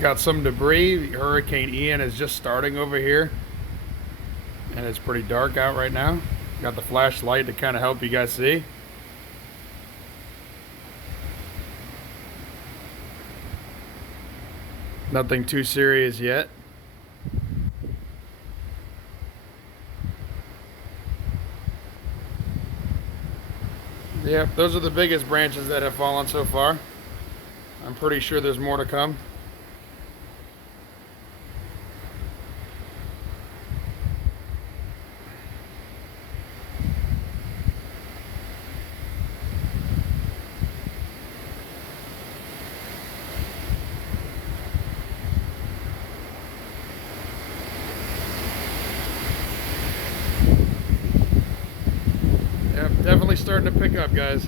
Got some debris. Hurricane Ian is just starting over here, and it's pretty dark out right now. Got the flashlight to kind of help you guys see. Nothing too serious yet. Yep, those are the biggest branches that have fallen so far. I'm pretty sure there's more to come. Yep, definitely starting to pick up, guys.